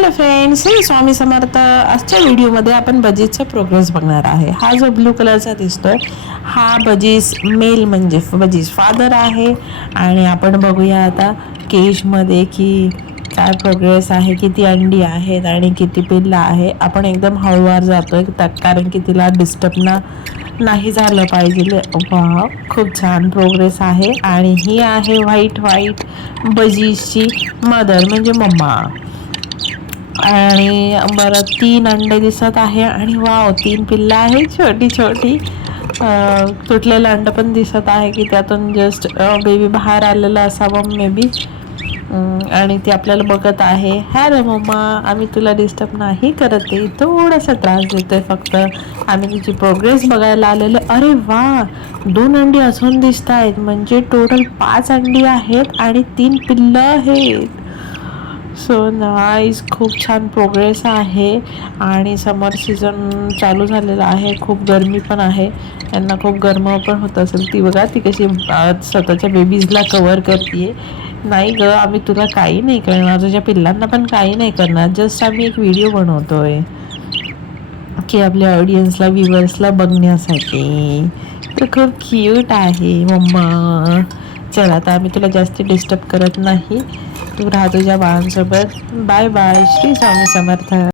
Hello friends, Shri Swami समर्थ. आजच्या व्हिडिओमध्ये आपण भजीचा प्रोग्रेस बघणार आहे. हा जो ब्लू कलरचा दिसतोय हा भजीस मेल म्हणजे भजीस फादर आहे. आणि आपण बघूया आता केजमध्ये की काय प्रोग्रेस आहे, किती अंडी आहेत आणि किती पिल्ला आहे. आपण एकदम हळूवार जातोय कारण की तिला डिस्टर्ब नाही झालं पाहिजे. वा, खूप छान प्रोग्रेस आहे. आणि ही आहे व्हाईट भजीची मदर म्हणजे मम्मा. आणि बरं 3 अंडे दिसत आहे आणि वाव 3 पिल्ला आहे छोटी छोटी. तुटलेलं अंड पण दिसत आहे की त्यातून जस्ट बेबी बाहेर आलेला असावं मे बी. आणि ती आपल्याला बघत आहे. हॅलो मम्मा, आम्ही तुला डिस्टर्ब नाही करत आहे, थोडासा त्रास देतोय फक्त. आम्ही तिची प्रोग्रेस बघायला आलेलो. अरे वा, 2 अंडी अजून दिसत आहेत म्हणजे टोटल 5 अंडी आहेत आणि 3 पिल्लं आहेत. सो नाईस, खूप छान प्रोग्रेस आहे. आणि समर सीझन चालू झालेला आहे, खूप गरमी पण आहे. त्यांना खूप गरम पण होत असेल. ती बघा ती कशी स्वतःच्या बेबीजला कव्हर करते. नाही ग, आम्ही तुला काही नाही करणार, तुझ्या पिल्लांना पण काही नाही करणार. जस्ट आम्ही एक व्हिडिओ बनवतोय की आपल्या ऑडियन्सला व्ह्युअर्सला बघण्यासाठी. तर खूप क्यूट आहे मम्मा. चल आता आम्ही तुला जास्त डिस्टर्ब करत नाही, तू राहा तुझ्या बाळांसोबत. Bye bye. श्री स्वामी समर्थ.